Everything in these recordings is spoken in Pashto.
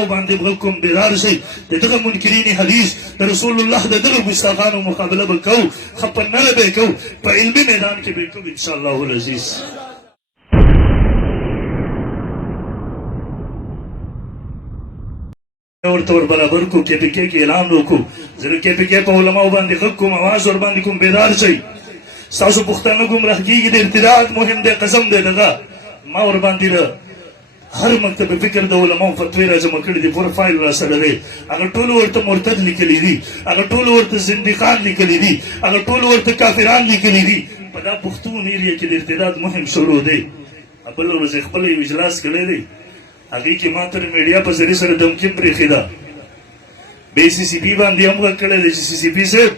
علماء باندې حکم بیدار شي دغه منکرین حدیث رسول الله دغه ګستاخانو مقابله وکاو خپنه به کو په علمي میدان کې به کو ان شاء الله العزيز ورته ور برابر کو کې پکې کې اعلان وکړو زه کې پکې په علماء باندې حکم आवाज ور باندې کوم بیدار شي تاسو پښتنه ګمراه کیږي د ارتداد مهم دی قسم دی دغه ما ور باندې هر مکتب فکر د علماء فتوی راځم کړی دی پروفایل را سره دی هغه ټول ورته مرتد لیکلی دي هغه ټول ورته زنديقان لیکلی دي هغه ټول ورته کافران لیکلی دي په دا پښتون ایریا کې د ارتداد مهم شروع دی خپل ورځ خپل اجلاس کړی دی هغه کې ما تر میډیا په ذریعہ سره دمکی پرې خدا بي سي سي بي باندې هم کړل دي سي سي بي سره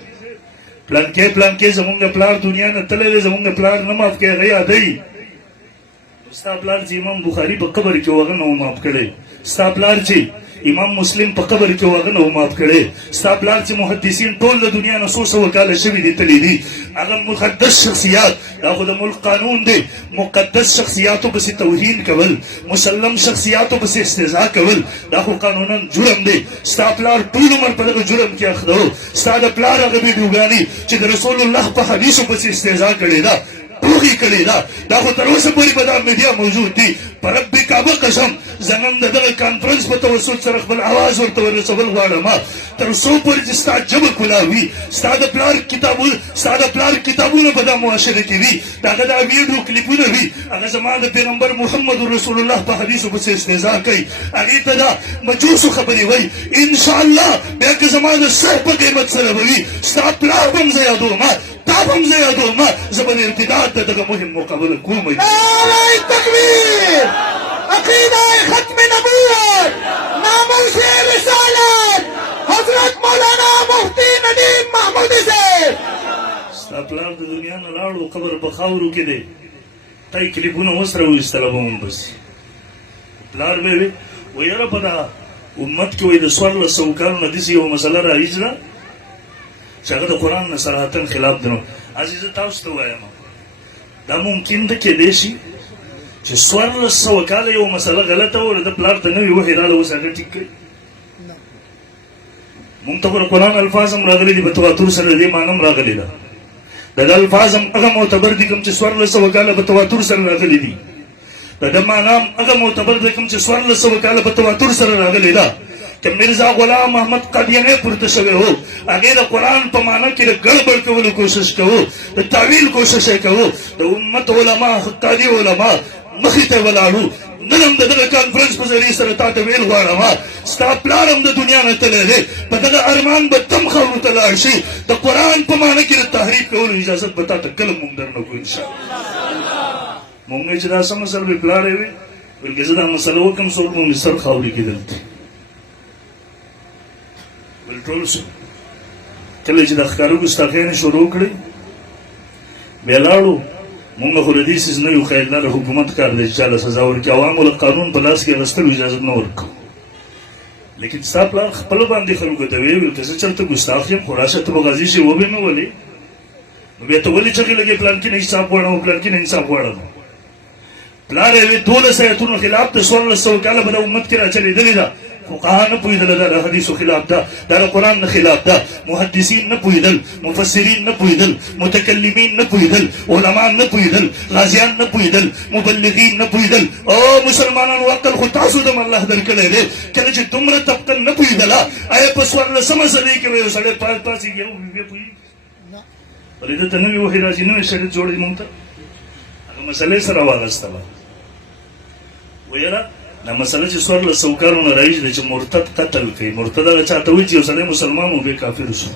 پلان کې زمونږ پلان دنیا نه تللې زمونږ پلان نه ماف کې غیا دی ستا پلار چې امام بخاری په قبر کې وغه نه معاف کړي ستا پلار چې امام مسلم په قبر کې وغه نه معاف کړي ستا پلار چې محدثین ټول د دنیا نه 100 کاله شوي دي تللی دي هغه مقدس شخصیات هغه د ملک قانون دی مقدس شخصیاتو پسې توهین کول مسلم شخصیاتو پسې استهزاء کول دا خو قانونا جرم دی ستا پلار ټول عمر په دغه جرم کې اخته ستا د پلار هغه ویډیوګانې چې د رسول الله په حدیثو پسې استهزاء کړې ده روحي کړی دا خو تر اوسه پورې په دا میډیا موجود دي په رب کعبه قسم زنم د دغه کانفرنس په توسط سره خپل اواز ورته ورسول غواړم تر څو پورې چې ستا جبه کلاوي ستا د پلار کتابونه په دا معاشره کې وي دغه دا ویډیو کلیپونه وي هغه زما د پیغمبر محمد رسول الله په حدیثو پسې استهزاء کوي هغې ته دا مجوسو خبرې وایي انشاءالله بیا که زما د سر په قیمت سره به وي ستا پلار به هم زه یادوم تابم زه یادوم زه به د ارتداد د دغه مهم مقابله کوم نعره تکبیر عقیده ختم نبوت ناموس رسالت حضرت مولانا مفتی ندیم محمودی صاحب ستا پلار د دنیا نه لاړو قبر په خاورو کې دی تای کلیپونه وسره وایستله به هم بس پلار به وي ویره په دا امت کې وایي د 1400 کالو نه داسې یوه مسله راهیجله چې هغه د قرآن نه صراحتن خلاف دی نو عزیزه تاسو ته وایم دا ممکن ده کیدای شي چې 1400 کاله یو مسله غلطه وه د پلار ته نوي وحي راله اوس هغه ټیک کړي مونږ ته خو د قرآن الفاظ هم راغلي دي په تواتر سره د دې معنی هم راغلې ده دغه الفاظ هم هغه معتبر دي کوم چې 1400 کاله په تواتر سره راغلي دي د ده معنی هم هغه معتبر دی کوم چې 1400 کاله په تواتر سره راغلې ده کہ مرزا غلام احمد قادیانی پورته شوی هو هغې د قرآن په معنی کې د ګړبړ کولو کوشش کوو د تعویل کوشش یې کوو د امت علما حقاني علما مخې ته ولاړو نن هم د دغه کانفرنس په ذریعې سره تا ته ویل غواړم ستا پلار هم د دنیا نه تللی دی په دغه ارمان به تم خاورو ته لاړ شي د قرآن په معنی کې د تحریف کولو اجازت به تا ته کله مونږ درنه کړو انشاءالله مونږ چې دا څه مسله وي پلار یې وي ویل که زه دا مسله وکړم څوک به مې سر خاورې کې دلته ټول شو کله چې د ښکارو ګستاخیانې شروع کړې بیا لاړو مونږ خو د دې څیز نه یو خیر نه د حکومت کار دی چې چاله سزا ورکړي عوامو له قانون په لاس کې اخیستلو اجازه نه ورکوو لیکن ستا پلار خپله باندې خلکو ته ویې ویل که زه چېرته ګستاخ یم خو راشه ته به غازي شې وبې مې ولې نو بیا ته ولې چغې لګې پلان کې نه انصاف غواړم پلان کې نه انصاف غواړم پلار یې ویل 12 ایتونو خلاف د 1400 کاله به د امت کې راچلېدلې ده فقها نه پوهېدله دا د حدیثو خلاف ده دا د قرآن نه خلاف ده محدثین نه پوهېدل مفسرین نه پوهېدل متکلمین نه پوهېدل علما نه پوهېدل غازیان نه پوهېدل مبلغین نه پوهېدل او مسلمانانو عقل خو تاسو دم الله درکړی دی کله چې دومره طبقه نه پوهېدله آیا په 14مه صدۍ کې به یو سړی پاسېږي یو بیا پوهېږي ولې دلته نوي وحي راځي نوی شریعت جوړ دی مونږ ته هغه مسلې سره واغسته وه ویره دا مسله چې 1400 کالو نه راهیجې ده چې مرتد قتل کوي مرتد هغه چاته وایي چې یو سړی مسلمان و بیا کافر شو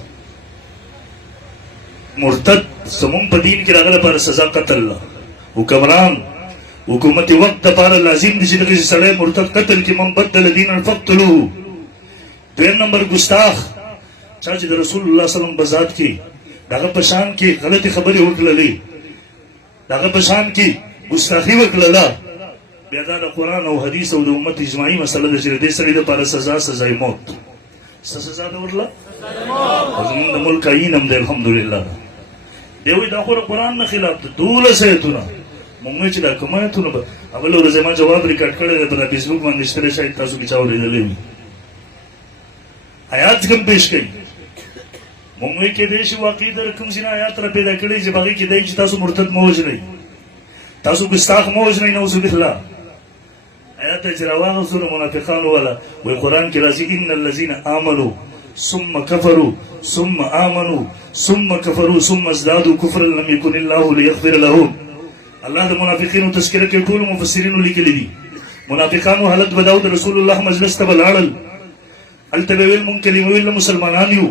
مرتد زمونږ په دین کې د هغه لپاره سزا قتل ده حکمران حکومت وقت دپاره لازم دي چې دغه سړی مرتد قتل کړي من بدل دینا فقتلوه دویم نمبر ګستاخ چا چې د رسول الله سلم په ذات کې د هغه په شان کې غلطې خبرې وکړلې د هغه په شان کې ګستاخي وکړله بیا دا د قرآن او حدیث او د امت اجماعي مسله ده چې د دې سړي دپاره سزای موت څه سزا ده ورله زمونږ د ملک آیین هم دی الحمدلله دی وایي دا خو د قرآن نه خلاف ده 12 ایتونه مونږ وایي چې دا کوم ایتونه به اوله ورځ ما جواب ریکارډ کړی دی په دا فیسبوک باندې شته دی شاید تاسو کې چا اورېدلی وي آیات کم پیش کړي مونږ کې دې شی واقع در کوم ځای آیات را پیدا کړي چې باقي کې دې چې تاسو مرتد موج نه تاسو ګستاخ موج نه نوذ بالله آیات چې راوانو سره منافقانو ولا وی قرآن کې راځي ان الذين آمنوا ثم كفروا ثم آمنوا ثم كفروا ثم ازدادوا كفرا لم يكن الله ليغفر لهم الله د منافقینو تذکرہ کې ټول مفسرینو لیکلي دي منافقانو حالت بداو د رسول الله مجلس ته بلاړل التبویل مون کلمه ویل مسلمانان یو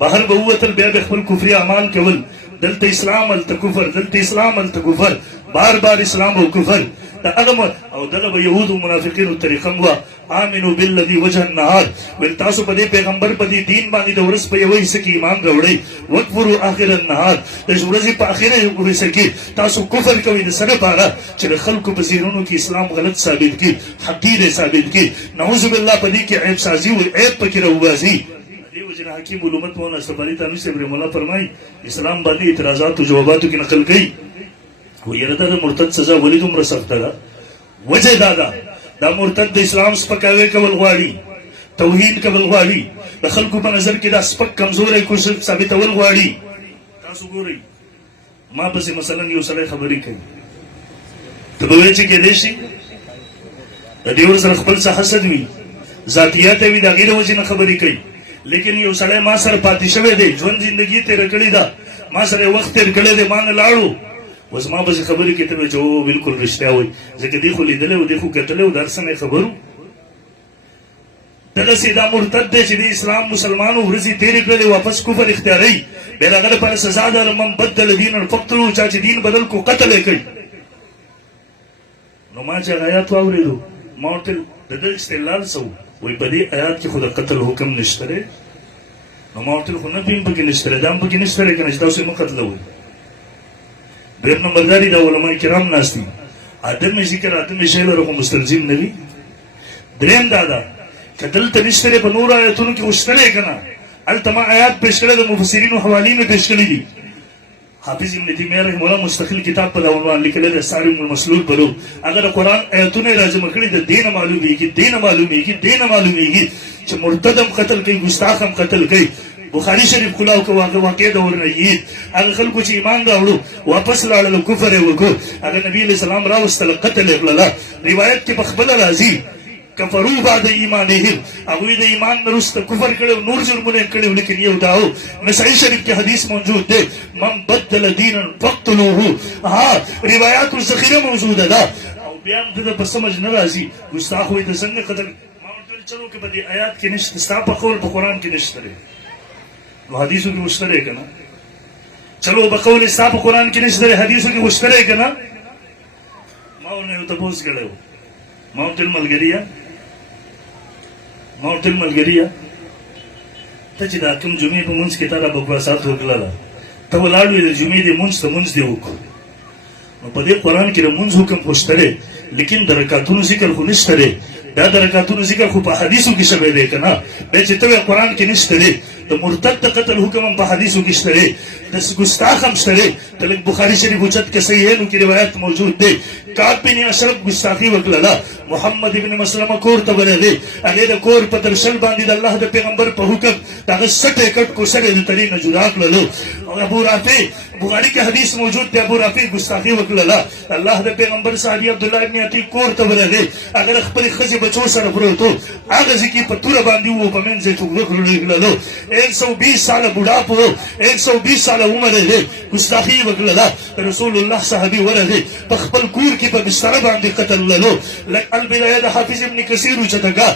بهر به وتل بیا به خپل کفر اعمال کول دلته اسلام الته کفر دلته اسلام الته کفر بار بار اسلام او کفر دا هغه او دغه به يهود او منافقینو طریقه مو امنو بالذي وجه النهار ول تاسو په دې پیغمبر په دې دین باندې د ورځ په یوه حصہ کې ایمان راوړی وکفروا اخر النهار د ورځې په اخره حصہ کې تاسو کفر کوئ د سره پاره چې خلکو په زیرونو کې اسلام غلط ثابت کی حقیقت ثابت کی نعوذ بالله په دې کې عیب سازي او عیب پکې راوځي دیو جن حکیم علومت مولانا سبحانی تعالی سے مولا فرمای اسلام باندې اعتراضات او جواباتو کې نقل کړي و یره د مرتد سزا ولې دومره سخته ده وجه دا مرتد د اسلام سپکاوی کول غواړي توهین کول غواړي د خلکو په نظر کې دا سپک کمزوري کوشش ثابتول غواړي تاسو ګورئ ما پسې مثلا یو سړی خبرې کوي ته به وایې چې کېدای شي د دې سره خپل څه حسد وي ذاتیات وي د هغې د وجې نه خبرې کوي لیکن یو سړی ما سره پاتې شوی دی ژوند زندګي تېره کړې ده ما سره وخت تېر کړی دی ما نه لاړو اوس ما پسې خبرې کې ته چې او بالکل رښتیا وایي ځکه دې خو لیدلی و دې خو کتلی و د هر څه نه خبرو دغسې دا مرتد دی چې د اسلام مسلمانو ورځې تېرې کړلې واپس کفر اختیاروي بیا د هغه لپاره سزا ده من بدل دینا فقتلوه چا چې دین بدل کو قتل یې کوي نو ما چې هغه آیات واورېدو ما ورته د ده استدلال څه وایي په دې آیات کې خو د قتل حکم نشته دی نو ما ورته خو نه پیم پکې نشته دی دا هم پکې نشته دی که نه چې تاسو یې مه قتلوئ دویم نمبر دا دی دا علماء کرام ناست دي عدم ذکر عدم شی لره خو مستلزم نه وي دریم دا ده که دلته نشته دی په نورو آیتونو کې خو شته دی که نه هلته ما آیات پیش کړی د مفسرینو حوالې مې پیش کړي دي حافظ ابن تیمیه رحمه الله مستقل کتاب په دا عنوان لیکلی دی صارم المسلول په نوم هغه د قرآن آیتونه یې راجمع کړي د دې نه معلومیږي چې مرتد هم قتل کوي ګستاخ هم قتل کوي بخاری شریف کلاو که واقع د ورنیید هغه خلکو چې ایمان راوړو واپس لاړل کفر یې وکړو هغه نبي علیه السلام راوستله قتل یې کړله روایت کې پخپله راځي کفرو بعد ایمانهم هغوی د ایمان نه وروسته کفر کړی نور جرمونه یې کړي لیکن یو دا و نسائی شریف کې حدیث موجود دی من بدل دینا فقتلوه روایاتو ذخیره موجوده ده او بیا هم ده په سمجھ نه راځي ګستاخ وایي د څنګه قتل ما ورته ویل چلو که په دې آیات کې نشته ستا په قول په قرآن کې نشته دی نو حدیثو کې وشته دی که نه چلو په قول ستا په قرآن کې نشته دی حدیثو کې وشته دی که نه ما ورنه یو تپوس کړی و ما ورته ملګریه ته چې دا کوم جمعې په منځ کې تا دا بکواسات وکړله ته ولاړ وې د جمعې د منځ ته منځ دې وکړو نو په دې قرآن کې د منځ حکم خو شته دی لیکن د رکعتونو ذکر خو نشته دی دا د رکعتونو ذکر خو په حدیثو کې شوی دی که نه بیا چې ته وایې قرآن کې نشته دی د مرتد د قتل حکم هم په حدیثو کې شته دی د ګستاخ هم شته دی ته لږ بخاري شریف اوچت کې صحیحینو کې روایت موجود دی کعب بن اشرف ګستاخي وکړله محمد ابن مسلمه کور ته ورغلی هغې د کور په درشل باندې د الله د پیغمبر په حکم د هغه سټ یې کټ کو سر یې د ترې نه جدا کړلو او ابو رافع بخاري کې حدیث موجود دی ابو رافع ګستاخي وکړله الله د پیغمبر صحابي عبدالله ابن عتیق کور ته ورغلی هغه د خپلې ښځې بچو سره پروت و هغه ځای کې په توره باندې و په منځ یې ټوکړه 120 ساله بوډا په 120 ساله عمر یې دی ګستاخي یې وکړله رسول الله صحابي ورغلی په خپل کور کې په بستره باندې قتل للو البدایه د حافظ ابن کثیر اوچتګه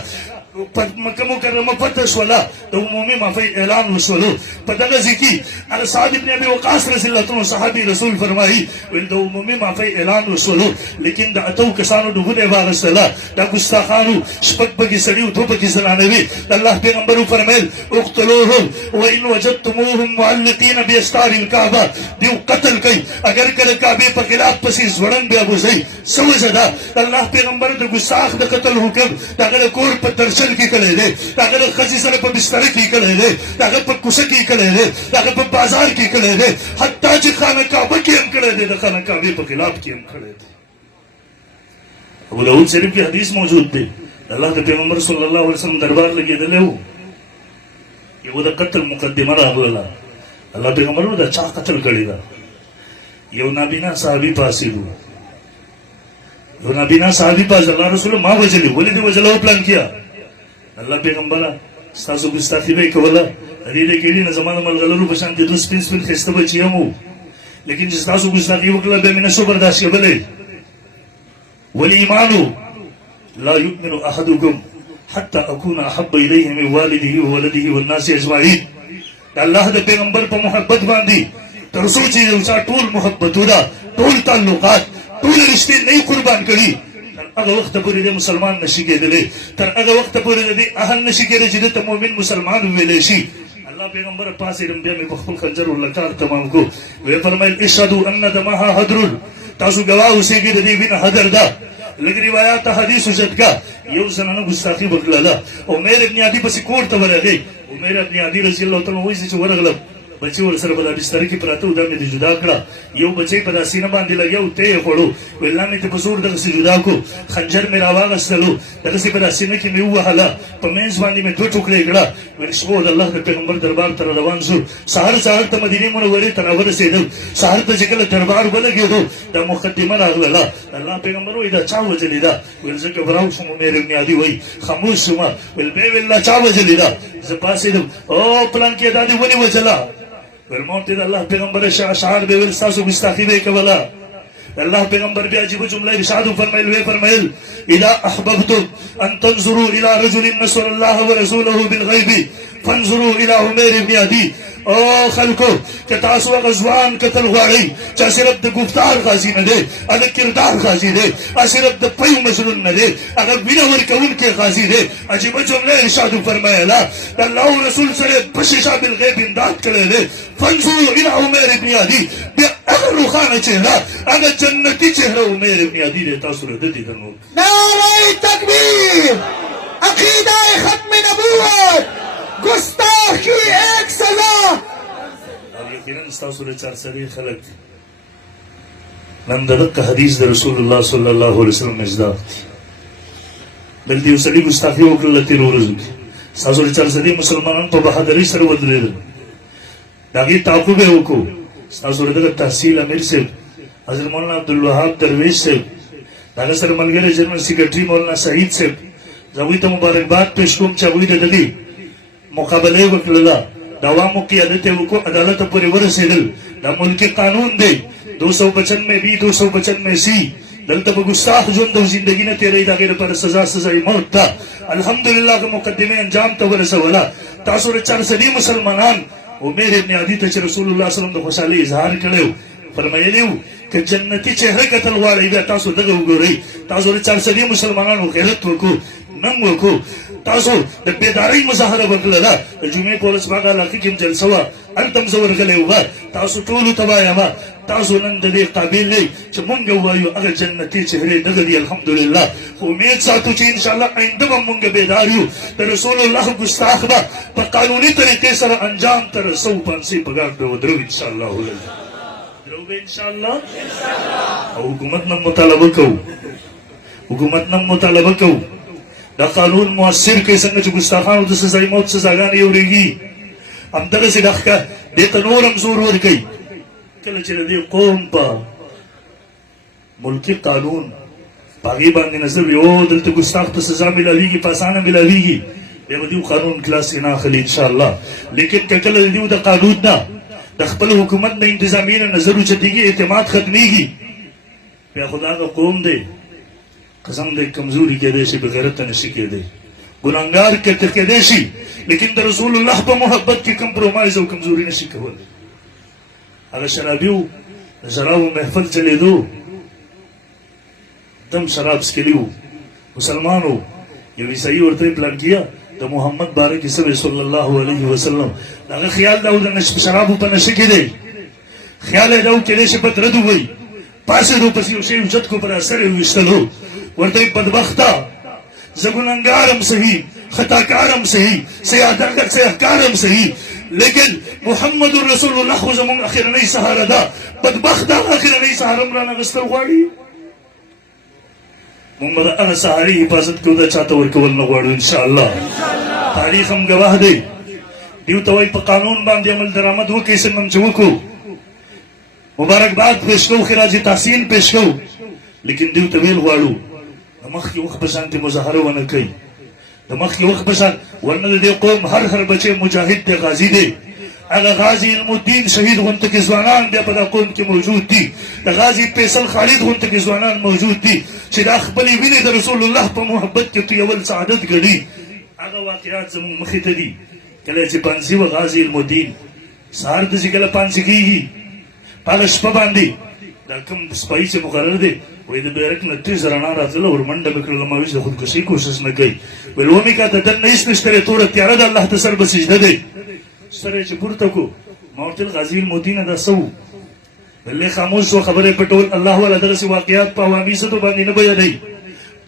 مکه مکرمه پته شوله د عمومي معافۍ اعلان وشولو په دغه ځای کې هغه سعد ابن ابي وقاص رضی الله عنه صحابي رسول فرمایي ویل د عمومي معافۍ اعلان وشولو لیکن د اتو کسانو ډوبونه واغستله دا ګستاخانو شپږ پکې سړي او دوه پکې زنانه وي د الله پیغمبر وفرمیل اقتلوهم وان وجدتموهم معلقین باستار الكعبه دیو قتل کوي اگر کله کعبې په خلاف پسې ځوړند بیا بوځئ څه وجه ده د الله پیغمبر د ګستاخ د قتل حکم د هغه کور په درشل کې کړی دی د هغه د ښځې سره په بستره کې کړی دی د هغه په کوڅه کې کړی دی د هغه په بازار کې کړی دی حتی چې خانه کعبه کې هم کړی دی د خانه کعبې په خلاف کې هم کړی دی ابو داود شریف کې حدیث موجود دی الله د پیغمبر صلی الله علیه وسلم دربار لګېدلی و یو د قتل مقدمه راغله الله پیغمبر دا چا قتل کړی دا یو نابینا صحابي پاسېدو یو نابینا صحابي پاس الله رسول ما وجلی ولې دې وجلو پلان کیا الله پیغمبره ستاسو ګستاخی به کوله دې دې کې نه زمانه ملغلرو په شان دي دوه سپین سپین خسته بچي مو لیکن چې ستاسو ګستاخی وکړه به مینه شو برداشت کولې والایمان لا يؤمن احدكم حتى اكون احب اليه من والده وولده والناس اجمعين الله د پیغمبر په محبت باندې تر څو چې یو چا ټول محبتونه ټول تعلقات ټول رشتې نه قربان کړي تر هغه وخت پورې د مسلمان نشي کېدلی تر هغه وخت پورې د اهل نشي کېدلی چې د مؤمن مسلمان ویلی شي الله پیغمبر پاسې بیا مې په خپل خنجر ولکار تمام کو وی فرمایل اشهدوا ان دمها هدر تاسو گواه اوسئ د دې وینه هدر ده لږ روایات حدیث جدګه یو زنانه ګستاخی وکړله عمر ابن عدي پسې کور ته ورغی عمر ابن عدي رضی الله تعالی وایي چې ورغلم بچی ور سره په بستر کې پراته و دا مې جدا کړه یو بچی په سینه باندې لګیا و ته یې خوړو ویل مې ته په زور دغسې جدا کو خنجر مې راواغستلو دغسې په سینه کې مې ووهله په منځ باندې مې دوه ټوکړې کړه ویل شو د الله د پیغمبر دربار ته روان شو سهار ته مدینې منورې ته راورسېدل سهار ته چې کله دربار ولګېدو دا مقدمه راغله الله پیغمبر وایي دا چا وجلې ده ویل زه ګبراو شوم عمر ابن عدي وایي خاموش شوم ویل بیا ویل دا چا وجلې ده زه پاڅېدم او پلان کې دا دې ولې وجله فرموت د الله پیغمبر اشعار به ول تاسو مستخی به کولا الله پیغمبر بیا عجیب جمله ارشاد فرمایل اذا احببتم ان تنظروا الى رجل نصر الله ورسوله بالغيب فانظروا الى عمر بن عدي او خلکو که تاسو غزوان قتل غواړئ چې صرف د ګفتار غازي نه دی هغه کردار غازي دی صرف د پیو مسلون نه دی هغه وینه ورکوونکی غازي دی عجیبه جمله ارشاد فرمایله د الله رسول سره بششا بالغیب امداد کړی دی فانظروا الى عمر بن عدي بیا هغه روښانه چهره هغه جنتي چهره عمر بن عدي دی تاسو له دې درنو نعره تکبیر عقیده ختم نبوت گستاخی ایک سزا یقینا ستاسو له چار سری خلق نن دغه حدیث د رسول الله صلی الله علیه وسلم مصداق بل دی وسلی گستاخی وکړه تیر ورځو ستاسو له چار سری مسلمانان په بهادری سره ودرېدل داغي تعقیب وکړو ستاسو له تحصیل امیر صاحب حضرت مولانا عبدالوهاب درویش صاحب دغه سره ملګری جنرال سیکریټری مولانا سعید صاحب زوی ته مبارکباد پیش کوم چې وی د دې مقابله وکړه د عوامو قیادت وکړو عدالت پورې ورسېدل دا ملکی قانون دی 295 بی 295 سی دلته به ګستاخ ژوند او زندگی نه تیرې دا غیر پر سزا موت ده الحمدلله که مقدمه انجام ته ورسوله تاسو ر 400 مسلمانان عمر ابن عدي ته رسول الله صلی الله علیه وسلم د خوشالۍ اظهار کړو فرمایلیو که جنتی چهره کتل غواړئ بیا تاسو دغه وګورئ تاسو ر 400 مسلمانانو غیرت وکړو نم وکړو تاسو د بیداری مظاهره وکړه د جمعې په ورځ باغ علاقې کې جلسه وه هلته هم زه ورغلی وم تاسو ټولو ته وایم تاسو نن د دې قابل دی چې مونږ ووایو هغه جنتي چهرې دغه دي الحمدلله خو امید ساتو چې انشاءالله آینده به مونږ بیدار یو د رسول الله ګستاخ به په قانوني طریقې سره انجام ته رسو پانسي په ګاډ به ودرو انشاءالله درو به انشاءالله او حکومت نه مطالبه کوو دا قانون مؤثر کوي څنګه چې ګستاخانو د سزای موت سزاګانې اورېږي همدغسې دې ته نور هم زور ورکوي کله چې د دې قوم په ملکي قانون په هغې باندې نظر یو دلته ګستاخ ته سزا میلاویږي په اسانه میلاویږي بیا به دې قانون کلاس نه اخلي انشاءالله لیکن که کله د دې د قانون نه د خپل حکومت نه انتظامي نه نظر اوچتېږي اعتماد ختمیږي بیا خو د هغه قوم دی قسم دې کمزوري کېدی شي بغیرت ته نشي کېدی ګناهګار کېدی شي لیکن د رسول الله په محبت کې کمپرومایز او کمزوري نشي کولی هغه شرابیو د شرابو محفل چلېدو دم شراب څکلي وو مسلمانو یو عیسایي ورته پلان کیا د محمد باره کې سوی صلی الله علیه وسلم هغه خیال دا و د شرابو په نشه کې دی خیال یې دا و کېدی شي بدرد ووایي پاڅېدو پسې یو شی اوچت کو پر اثر یې ویشتلو ورته بدبخته زه ګنهګارم صحیح خطاکارم صحیح سیاحکارم صحیح لیکن محمد رسول الله خو زموږ اخرنۍ سهاره ده بدبخت هغه اخرنۍ سهاره هم رانه اخیستل غواړي موږ به د هغه سهارې حفاظت کوو دا چاته ورکول نه غواړو انشاءالله تاریخ هم ګواه دی دیو ته وایي په قانون باندې عمل درآمد وکړئ څنګه چې وکړو مبارکباد پیش کوو خراج تحسین پیش کوو لیکن دیو ته ویل غواړو د مخکې وخت په شان مظاهره ونه کوي د مخکې وخت په شان ورنه د دې قوم هر بچی مجاهد دی غازی دی هغه غازی علم الدین شهید غونته کې ځوانان بیا په دا قوم کې موجود دي د غازی فیصل خالد غونته کې ځوانان موجود دي چې دا خپلې وینې د رسول الله په محبت کې تویول سعادت ګڼي هغه واقعات زموږ مخې ته دي کله چې پانسي و غازی علم الدین سهار ته چې کله پانسي کېږي په هغه شپه باندې دا کوم سپایي چې مقرر دی وایي د بیرک نه تېز رڼا راتله ور منډه مې کړله ما ویل د خودکشۍ کوشش نه کوي ویل ومې که ته دننه هېڅ نشته دی توره تیاره ده الله ته سر به سجده دی سر یې چې پورته کړو ما ورته ویل غازي المدینه دا څه وو ویل خاموش شو خبرې پټول الله والا دغسې واقعات په عوامي سطحو باندې نه بیانوي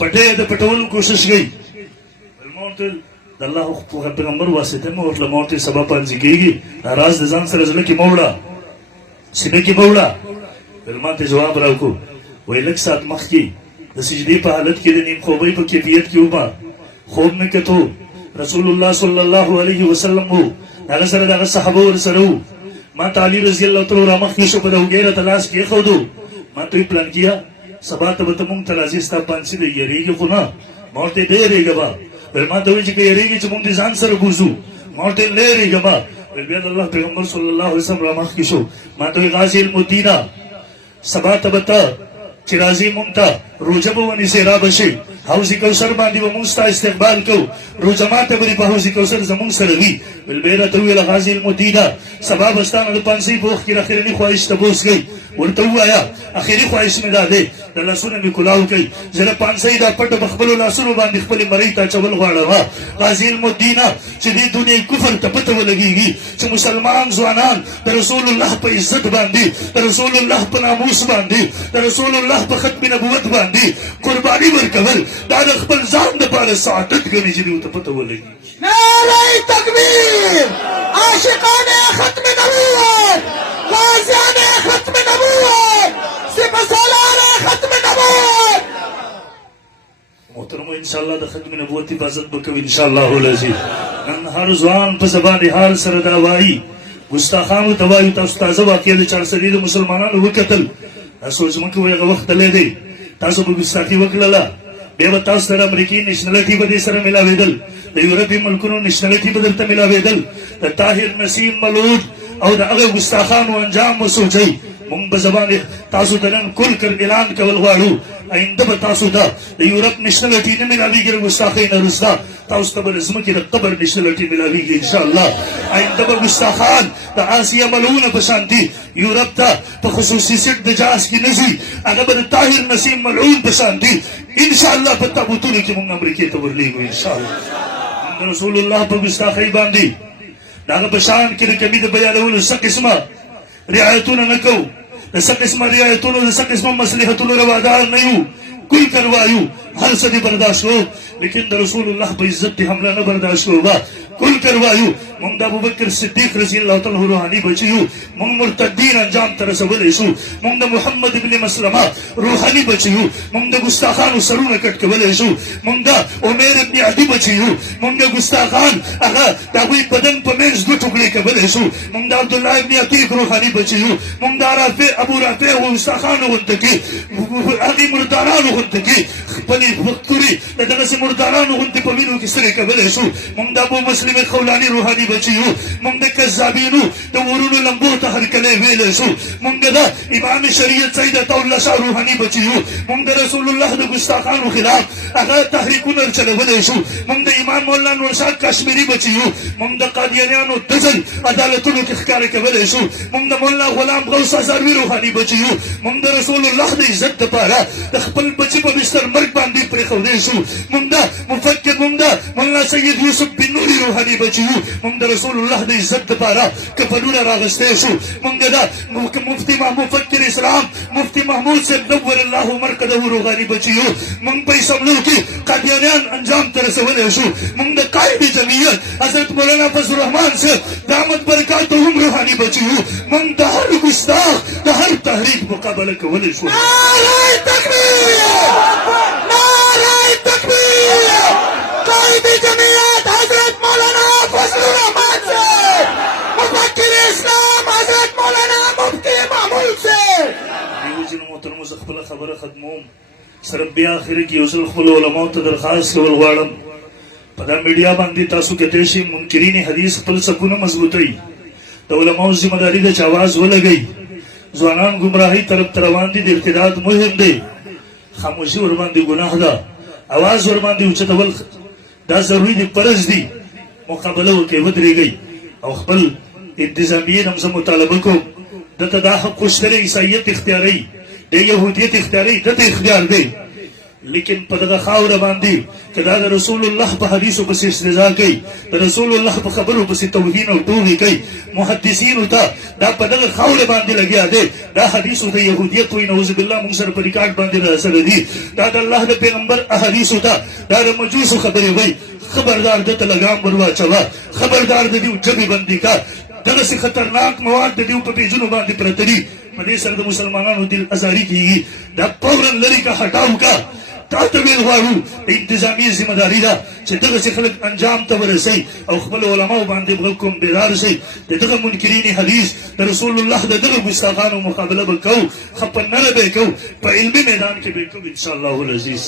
پټه یې د پټولو کوشش کوي ویل ما ورته ویل د الله پیغمبر واسطه مې ورتله ما ورته سبا پانځي کېږي دا راز د ځان سره زړه کې مه وړه سینه کې مه وړه ویل ما ته جواب راکړو وایي لږ ساعت مخکې د سجدې په حالت کې د نیم خوبۍ په کیفیت کې ومه خوب مې کتو رسول الله صلی الله علیه وسلم وو هغه سره دغه صحابه ورسره وو ما ته علي رضی الله تعالی رامخکې شو په د اوږې راته لاس کېښودو ما ته ویل پلان کیا سبا ته به ته مونږ ته راځې ستا پانسي دی یېرېږي خو نه ما ورته یې نه یېرېږه به ویل ما ته وایي چې که یېرېږي چې مونږ دې ځان سره بوځو ما ورته یې نه یېرېږه به ویل بیا د الله پیغمبر صلی الله علیه وسلم رامخکې شو ما ته وایي غازي المدینه سبا ته به ته چې راځي مونږ ته روژه به ونیسې را به شي حوض کوثر باندې به مونږ ستا استقبال کوو روژه ماته به دې په حوض کوثر زمونږ سره وي ویل بیا یې راته وویله غازي المدینه سبا به ستا نه د پانسۍ په وخت کې اخرني خواهش ته بوځئ ورته ووایه اخري خواهش مې دا دی د لاسونه مې کلاو کوي زه د پانسۍ دا پټه په خپلو لاسونو باندې خپلې مرۍ ته اچول غواړم غازي المدینه چې دې دنیای کفر ته پته ولګېږي چې مسلمان ځوانان د رسول الله په عزت باندې د رسول الله په ناموس باندې د رسول الله په ختم نبوت باندې قرباني ورکول دا د خپل ځان دپاره سعادت ګڼي چې دوی ته پته ولګي نعره تکبیر عاشقان ختم نبوت غازیان ختم نبوت سپهسالار ختم نبوت محترمو انشاءالله د ختم نبوت حفاظت به کوي انشاءالله العزیز نن هر ځوان په زبان حال سره دا وایي ګستاخانو ته وایو تاسو تازه واقعه د چارسدي د مسلمانانو وکتل تاسو زموږ وایي هغه وخت تللی دی تاسو به ګستاخي وکړله بیا به تاسو سره امریکایي نیشنلټي به دې سره میلاوېدل د یورپي ملکونو نیشنلټي به درته میلاوېدل د طاهر نسیم ملعود او د هغه ګستاخانو انجام وسوچئ مونږ به زبان تاسو ته نن کل کر اعلان کول غواړو آینده به تاسو ته د یورپ نیشنلټي نه میلاوېږي د ګستاخۍ نه وروسته تاسو ته به د ځمکې د قبر نیشنلټي میلاوېږي انشاءالله آینده به ګستاخان د آسیا ملعونه په شانتي یورپ ته په خصوصي سیټ د جاز کې نه ځي هغه به د طاهر نسیم ملعون په شانتي انشاءالله په تابوتونو کې مونږ امریکې ته ورلیږو انشاءالله د رسول الله په ګستاخۍ باندې د هغه په شان کې د کمي د بیانولو څه قسمه رعایتونه نه کوو د څه قسمه رعایتونو د څه قسمه مصلحتونو روادار نه یو کل کروایو هر څه دې برداشت کوو لیکن د رسول الله په عزت دې حمله نه برداشت کوو کل کروایو مونږ د ابوبکر صدیق رضی الله تعالی عنه روحاني بچي یو مونږ مرتدین انجام ته رسولی شو مونږ د محمد ابن مسلمه روحاني بچي یو مونږ د ګستاخانو سرونه کټ کولی شو مونږ د عمیر ابن عدي بچي یو مونږ د ګستاخان هغه د هغوی بدن په منځ دوه ټوکړې کولی شو مونږ د عبدالله ابن عتیق روحاني بچي یو مونږ د ابو رافع و ګستاخانو غونته کې هغې مردارانو غونته کې خپلې تورې د دغسې مردارانو غونتې په وینو کې سرې کولی شو مونږ د ابو مسلم خولاني روحاني بچي یو مونږ د کذابینو د ورونو لمبو ته هرکلی ویلی شو مونږ د امام شریعت سید عطاالله شاه روحاني بچي یو مونږ د رسول الله د ګستاخانو خلاف هغه تحریکونه چلولی شو مونږ د امام مولانا نورشاه کشمیري بچي یو مونږ د قادیانیانو دزل عدالتونو کې ښکاره کولی شو مونږ د مولانا غلام غوث هزاروي روحاني بچي یو مونږ د رسول الله د عزت دپاره د خپل بچي په بستر مرګ باندې پرېښودی شو مونږ د مفکر مونږ د مولانا سید یوسف بن نوري روحاني بچي یو مونږ د رسول الله د عزت دپاره کفنونه راغستی شو مونږ د مفتي مفکر اسلام مفتي محمود صاحب نور الله مرقده روحاني بچي یو مونږ په اسمبلو کې قادیانیان انجام ته رسولی شو مونږ د قائد جمعیت حضرت مولانا فضل الرحمان صاحب دامت برکاته هم روحاني بچي یو مونږ د هر ګستاخ د هر تحریک مقابله کولی شو نعره تکبیر نعره تکبیر قائد جمعیت حضرت مولانا فضل الرحمان صاحب ختموم سره بیا اخر کې یو ځل خپل علماو ته درخواست کول غواړم په دا میډیا باندې تاسو کتلی شئ منکرین حدیث خپل صفونه مضبوطوي د علماو ذمه داري ده چې اواز ولګوي ځوانان ګمراهۍ طرف ته روان دي د ارتداد مهم دی خاموشي ورباندې ګناه ده اواز ورباندې اوچتول دا ضروري دي فرض دي مقابله وکړئ ودرېږئ او خپل انتظامیې نه هم زه مطالبه کوم دته دا حق شته دی عیسایت اختیاروي د یهودیت اختیاروي دته اختیار دی لیکن په دغه خاوره باندې که دا د رسول الله په حدیثو پسې استهزا کوي د رسول الله په خبرو پسې توهین او ټوغې کوي محدثینو ته دا په دغه خاوره باندې لګیا دی دا حدیثو د یهودیت وایي نعوذ بالله موږ سره په ریکارډ باندې راسره دي دا د الله د پیغمبر احادیثو ته دا د مجوسو خبرې وایي خبردار دته لګام ور واچوه خبردار د دې ژبې بندي کا دغسې خطرناک مواد د دې په پیجونو باندې پرته دي په دې سره د مسلمانانو دل ازاري کېږي دا فورا لرې کا هټاو کا تا ته ویل غواړو د انتظامي ذمه داري ده چې دغسې خلک انجام ته ورسوي او خپل علماو باندې غږ کوم بیدار شي د دغه منکرین حدیث د رسول الله د دغه ګستاخانو مقابله به کوو خپه نه به کوو په علمي میدان کې به کوو انشاءالله العزیز